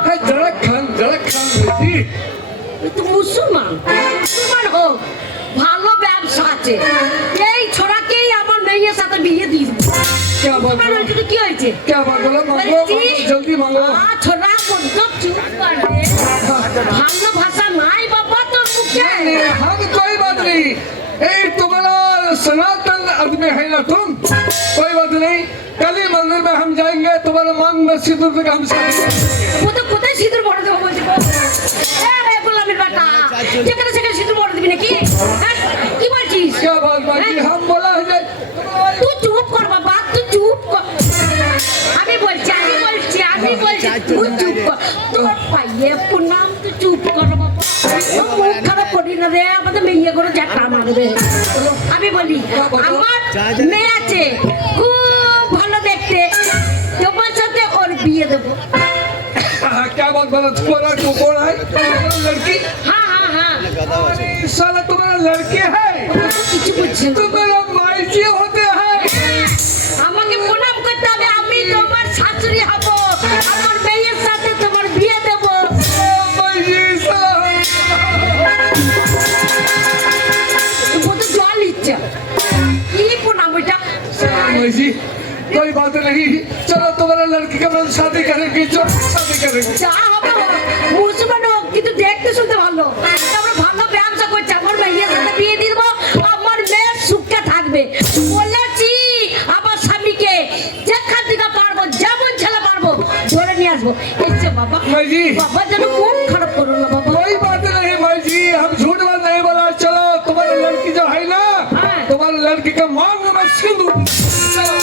जरा खान बेटी তো মুসলমান হোক ভালো ব্যবসা আছে এই ছোড়াকেই আমার মেয়ের সাথে বিয়ে দিয়ে দেবো। क्या बात बोलो কি হয়েছে क्या बात बोलो मांगो जल्दी मांगो ছোড়া বড্ড চুপ করে ভালো ভাষা নাই বাবা তোর মুখে हम कोई बात नहीं ए तुम्हारा सनातन आदमी है ना तुम कोई बात नहीं कल ही मंदिर में हम जाएंगे तुम्हारा मांग में सिंदूर का हम साथ वो तो কোথায় সিঁদুর পড়ে দেবো বলছি আরে গোলামের বেটা যেখানে সেখানে সিঁদুর পড়ে দিবি নাকি কি বলছিস क्या बात बाकी हम बोला है তুই চুপ কর বাবা তুই চুপ কর আমি বলছি তুই চুপ কর তোর পাইয়ে প্রণাম তুই চুপ কর বাবা মুখ খারাপ করি না রে আমাদের মেয়ে করে ঝাঁটা মারবে আমি বলি আমার মেয়ে আছে খুব ভালো দেখতে তোমার সাথে ওর বিয়ে দেবো क्या बात बोला तुम्हारा कोकोड़ है तुम्हारा लड़की हाँ हाँ हाँ साला तुम्हारा लड़के है কিছু বুঝছি না। तुम्हारा माई जी होते हैं আমাকে প্রণাম করতে হবে আমি তোমার শাশুড়ি হব আমার মেয়ের সাথে তোমার বিয়ে দেব माई जी साला বড় জল ইচ্ছা কি প্রণাম এটা माई जी कोई बात नहीं चलो तुम्हारा लड़की का हम शादी करेंगे चलो शादी करेंगे যা হবে মুসলমান হোক কিন্তু দেখতে শুনতে ভালো আমরা ভালো ব্যবসা করছি আমার মেয়ের সাথে বিয়ে দিয়ে দেবো আমার মেয়ে সুখে থাকবে বলেছি আমার স্বামীকে যেখান থেকে পারবো যেমন ছেলে পারবো ধরে নিয়ে আসবো এসছে বাবা माई जी বাবা যেন মন খারাপ করো না বাবা कोई बात नहीं माई जी हम झूठ बात नहीं बोला चलो तुम्हारा लड़की जो है ना हाँ। तुम्हारा लड़की का मांग में सिंदूर चलो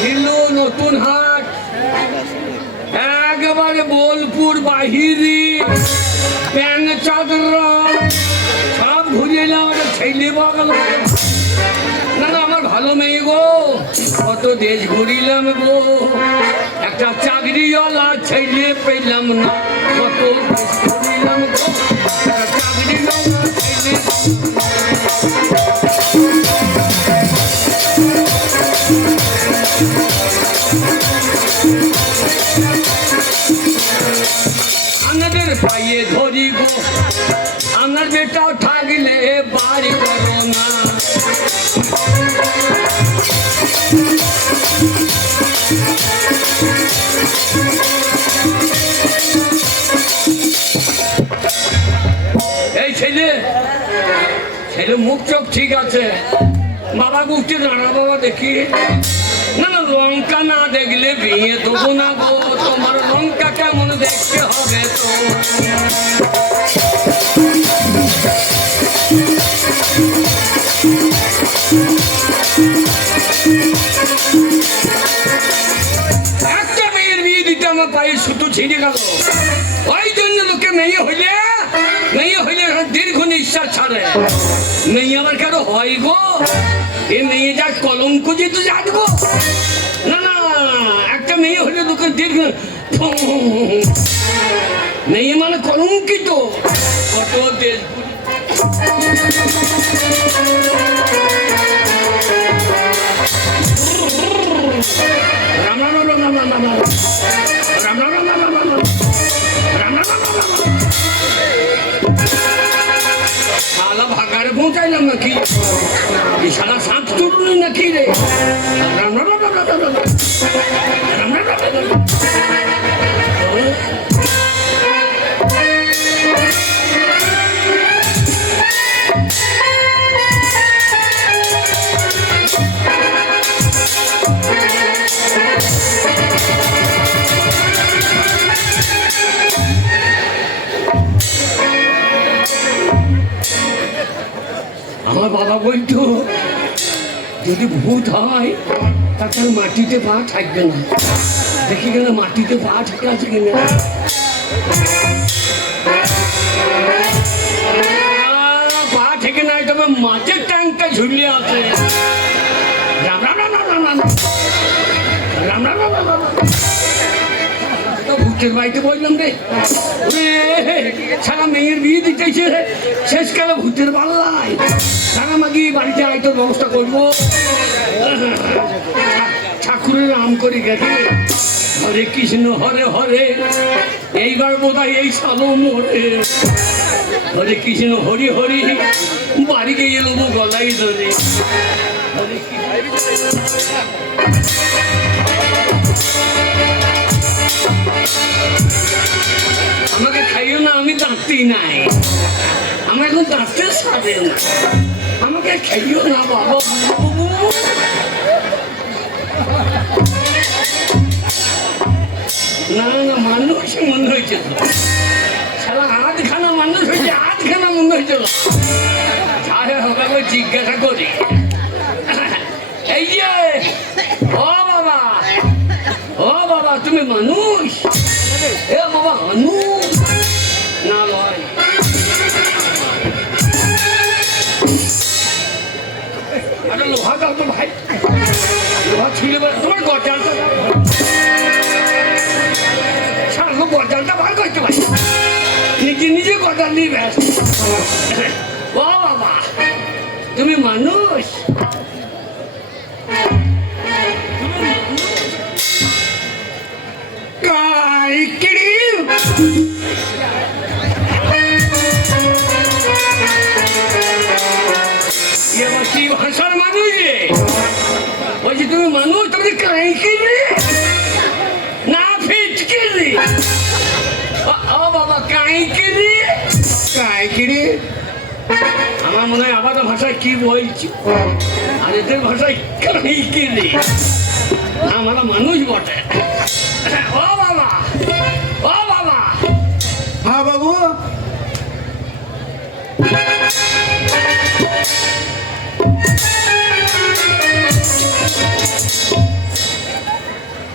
হিলো নতুন হাট একেবারে বোলপুর বাহিরি ব্যাং চাদর সব ঘুরিয়ে এলাম আমাদের ছেলে বাগাল না না আমার ভালো মেয়ে গো কত দেশ ঘুরিলাম গো একটা চাকরিওয়ালা ছেলে পেলাম না কত দেশ ঘুরিলাম গো একটা চাকরিওয়ালা ছেলে আমাদের পায়ে ধরি গো আমার বেটাও থাকলে বাড়ি করো না এই ছেলে মুখ চোখ ঠিক আছে বাবা গুষ্টি দাঁড়া বাবা দেখি না না লঙ্কা না দেখলে বিয়ে দেবো না গো তোমার লঙ্কা কেমন দেখতে হবে তো একটা মেয়ের বিয়ে দিতে আমার পায়ে সুতো ছিঁড়ে গেল ওই জন্য লোকে মেয়ে হইলে দীর্ঘ নিঃশ্বাস ছাড়ে মেয়ে আবার কেন হয় গো এ মেয়ে যা কলঙ্ক যেহেতু জানবো না না একটা মেয়ে হলে লোকে দীর্ঘ মেয়ে মানে কলঙ্কিত কত দেশ রাম রাম রাম রাম রাম রাম রাম রাম রাম রাম রাম রে রাম রাম রাম রাম রাম রাম রাম রাম রাম রাম রাম। আমার বাবা বলতো যদি ভূত হয় তার মাটিতে পা থাকবে না। দেখি কেন মাটিতে পা ঠিক আছে কিনা। পা থেকে নাই তবে মাছের ট্যাঙ্কটা ঝুলিয়ে আছে। রাম রাম রাম রাম রাম রাম রাম রাম রাম রাম রাম। তো ভূতের বাড়িতে বললাম রে সারা মেয়ের বিয়ে দিতেছে শেষকালে ভূতের পাল্লায় সারা মাগি বাড়িতে আয় তোর ব্যবস্থা করবো। ঠাকুরের নাম করে গেছে হরে কৃষ্ণ হরে হরে এইবার বোধহয় এই সালো মোরে হরে কৃষ্ণ হরি হরি বাড়ি গিয়ে এলো গলাই ধরে হরে আমাকে খাইও না আমি দাঁড়তি নাই আমার এখন দাঁড়তে সারে না আমাকে খাইও না বাবা। না না মানুষ মনে হয়েছে তো সারা আধখানা মানুষ হয়েছে আধখানা মনে হয়েছিল। আরে হবে আমি জিজ্ঞাসা করি এই যে ও বাবা তুমি মানুষ এ বাবা মানুষ না নয় আরে লোহা দাও তো ভাই লোহা ছিঁড়ে তোমার গজালটা সারা গজালটা বার করতে ভাই নিজে গজাল নিয়ে ব্যাস। ও বাবা তুমি মানুষ কি ভাষার মানুষ রে বলছি তুমি মানুষ তুমি কাইকি না ফিচকি ও বাবা কাইকি আমার মনে হয় আবার ভাষায় কি বলছি আর এদের ভাষায় কাইকি আমরা মানুষ বটে। ও বাবা হ্যাঁ বাবু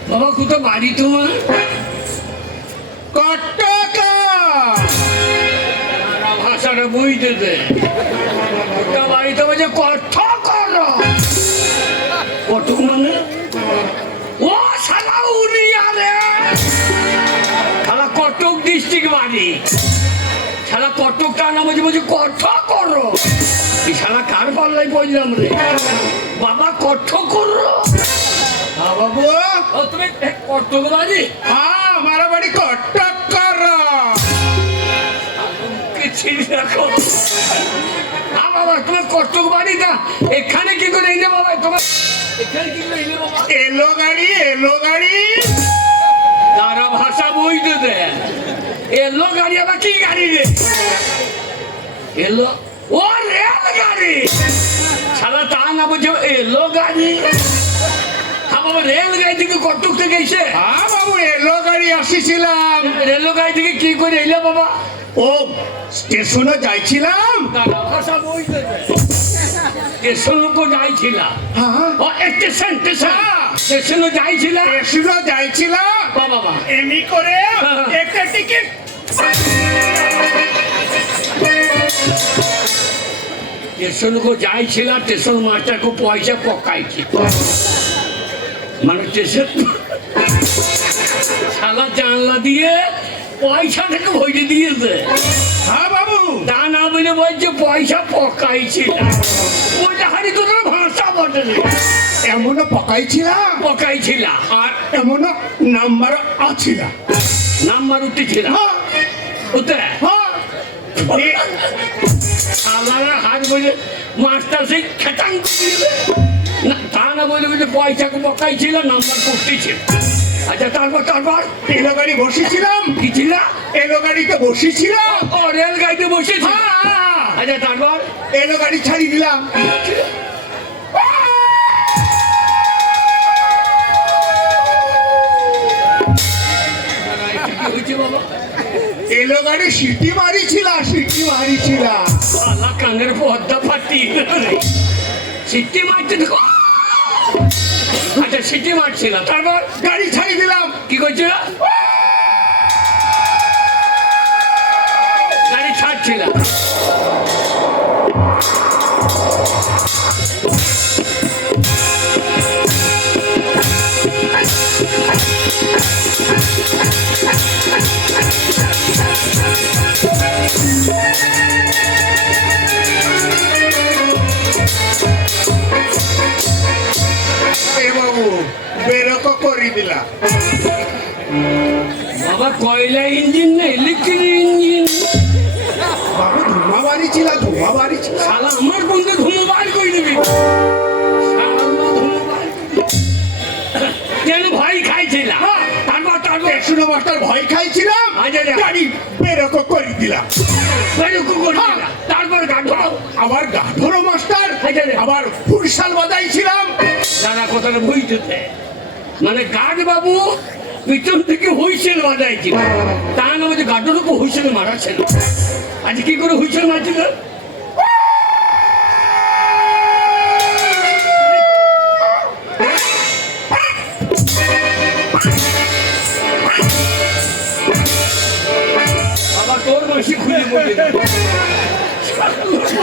বাবা কোথাও বাড়ি তোমার কটকা ভাষাটা বুঝতে দে বাড়িতে বলছে কঠ করো কটক মানে ও সালা উড়িয়া রে সালা কটক ডিস্ট্রিক্ট বাড়ি সালা কটক টানা বলছে কঠ করো এই সালা কার পাল্লাই বললাম রে বাবা কঠ করো। হ্যাঁ বাবু ও তুমি কটক বাড়ি হ্যাঁ আমার বাড়ি কটক কর দেখো হ্যাঁ বাবা তোমার কটক বাড়ি না এখানে কি করে এনে বাবা তোমার এখানে কি করে এনে বাবা এলো গাড়ি তারা ভাষা বুঝতে দে এলো গাড়ি আবার কি গাড়ি রে এলো ও রেল গাড়ি সারা তা না বুঝে এলো গাড়ি বাবা রেল গাড়ি থেকে কটক থেকে এসে হ্যাঁ বাবু এলো গাড়ি আসিছিলাম রেল গাড়ি থেকে কি করে এলে বাবা ও স্টেশনে যাইছিলাম তারা ভাষা বুঝতে দে স্টেশন তো যাইছিলাম হ্যাঁ ও স্টেশন স্টেশনে যাইছিলাম স্টেশনে যাইছিলাম বাবা এমনি করে একটা টিকিট স্টেশনকে যাইছিলাম স্টেশন মাস্টারকে পয়সা পকাইছি মানে স্টেশন শালা জানলা দিয়ে পয়সা থেকে ভরে দিয়েছে হ্যাঁ বাবু তা না বলে বলছে পয়সা পকাইছিলাম ওইটা হারি তোদের ভাষা বটে এমনও পকাইছিলাম পকাইছিলাম আর এমনও নাম্বার আছিল নাম্বার উঠেছিলাম ওতে শালারা হাত বলে মাস্টার সেই খেটাং দিয়ে না তা না বলে যে পয়সা পকাই ছিল নাম্বার করতেই ছিল। আচ্ছা তারপর এলো গাড়ি বসেছিলাম। কি ছিল? এলো গাড়িতে বসেছিলাম। ও রেল গাড়িতে বসেছি। হ্যাঁ। আচ্ছা তারপর এলো গাড়ি ছাড়িয়ে দিলাম। কি হয়েছে বাবা? এলো গাড়ি সিটি মারিছিলাম। আল্লাহ কানের পর্দা ফাটিয়ে সিটি মারছে দেখো। আচ্ছা সিটি মারছিল তারপর গাড়ি ছাড়িয়ে দিলাম। কি করছিল? গাড়ি ছাড়ছিল। এ বাবু বেরোকো করে দিলাম। বাবা কয়লা ইঞ্জিন না ইলেকট্রিক ইঞ্জিন? বাবু ধুমা বাড়িছিলাম। শালা আমার বন্ধু ধুমো বার করে দিবি। শালা ধুমো বার করে দিবি। কেন ভয় খাইছিল? তারপর শুনো মাস্টার ভয় খাইছিলাম। আচ্ছা, আচ্ছা। গাড়ি বেরোকো করে দিলাম। তারপর গাড়ি আবার গাধরো মাস্টার। আচ্ছা, আচ্ছা। আবার ফুরসাল বাজাইছিলাম। দাদা কথাটা বুঝতে মানে গার্ড বাবু পিছন থেকে হুইসেল বাজাইছিল। তা না বলছে গার্ডের উপর হুইসেল মারা ছিল। আজ কি করে হুইসেল মারছিল? বাবা তোর মাসি খুলে বলে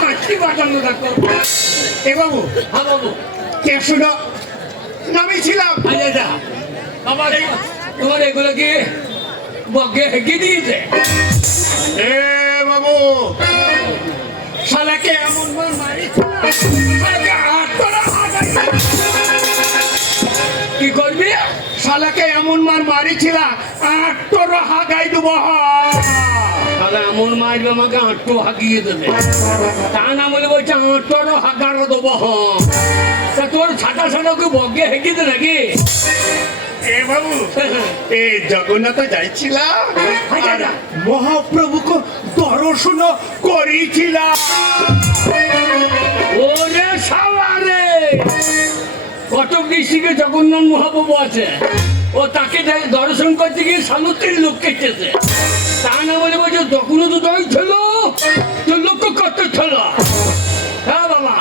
মাসি বাঁচানো দেখো। এ বাবু হ্যাঁ বাবু। কে শুনো নামিয়েছিলাম। আচ্ছা আচ্ছা বাবা তোমার এগুলো কি বগে হেঁকে দিয়েছে? এ বাবু শালাকে এমন মার মারিছিলাম। শালাকে আটটা হাগাই। কি করবি? শালাকে এমন মার মারিছিলাম আটটা হাগাই দেবো। তাহলে এমন মারবে আমাকে আটটো হাঁকিয়ে দেবে। তা না বলে বলছে আটটো হাঁকারও দেবো। তা তোর ছাটা ছাটাকে বগে হেঁকে দে নাকি? এ বাবু এ জগন্নাথ যাইছিলাম। আচ্ছা, আচ্ছা। মহাপ্রভুকে দর্শন করেছিলাম। ওরে সাবারে কটক ডিস্ট্রিক্টে জগন্নাথ মহাপ্রভু আছে। ও তাকে দর্শন করতে গিয়ে সামুদ্রিক লোক কেটেছে। তা না বলে বলছে তখনও তো দই ছিল তো লক্ষ্য করতে ছিল। হ্যাঁ বাবা।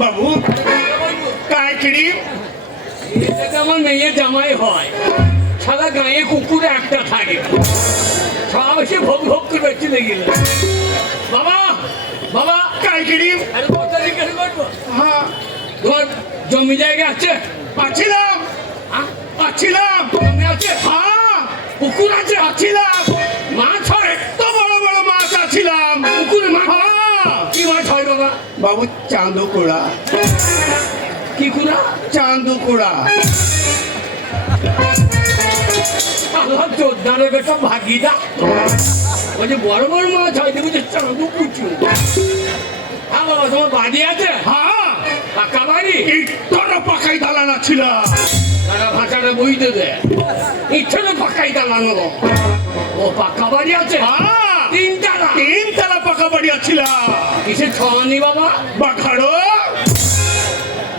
বাবু কাইকিরি এটাকে আমার মেয়ে জামাই হয়। সারা গায়ে কুকুরে একটা থাকে। সব এসে ভোগ ভোগ করে চলে গেল। বাবা বাবা কাইকিরি আরে কথা জিজ্ঞাসা করবো? হ্যাঁ তোমার জমি জায়গা আছে? পাচ্ছিলাম। হ্যাঁ পাচ্ছিলাম। জমি আছে? হ্যাঁ পুকুর আছে? পাচ্ছিলাম। মাছ হয়? তো বড় বড় মাছ আছিলাম। পুকুরে মাছ? হ্যাঁ কি মাছ হয় বাবা? বাবু চাঁদুকুড়া। কি কুড়া? চাঁদুকুড়া। আল্লাহ চোদ্দারে বেটা ভাগিদা। বলছে বড় বড় মাছ হয় বলছে চাঁদু কুচু। হ্যাঁ বাবা তোমার বাড়ি আছে? হ্যাঁ পাকা বাড়ি? ইটটা পাকাই দালানা ছিল। তারা ভাষাটা বইতে দেয় ইচ্ছে তো পাকাই দালানো। ও পাকা বাড়ি আছে? হ্যাঁ তিনতলা। তিনতলা পাকা বাড়ি আছিল। কিসের ছানি বাবা? বাঘাড়ো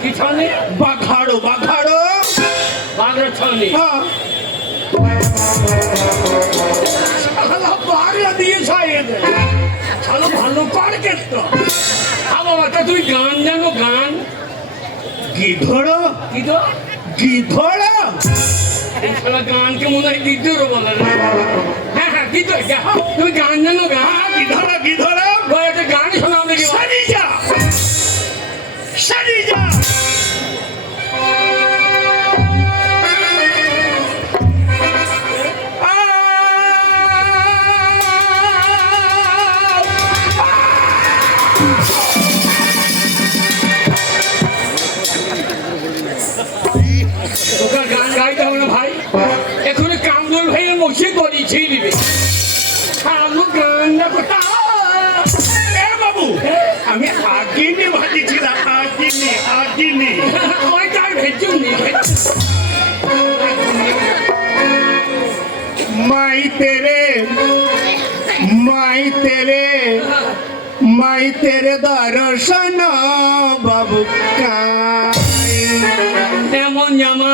কি ছানি? বাঘাড়ো বাঘাড়ো। বাঘের ছানি। হ্যাঁ বাঘরা দিয়ে ছাইয়ে দেয়। ভালো ভালো কর কেতো। হ্যাঁ বাবা তা তুই গান জানো? গান গিধড়ো কি তো? গিধড়ো। এই শালা গানকে মনে হয় গিদ্দরও বলে না। হ্যাঁ হ্যাঁ কি তো তুমি গান জানো? গান গিধড়ো গিধড়ো। একটা গান শোনাও দেখি। সারি যা সারি যা। তোকে গান গাইতে হবে না ভাই। এখনই কামদুল ভাইয়ের মসি করেছি দিবে। আমি গান না কোথাও। এ বাবু আমি আগিনি ভাজিছিলাম। আগিনি আগিনি। ও माई तेरे दर्शन बाबू का এমন জামা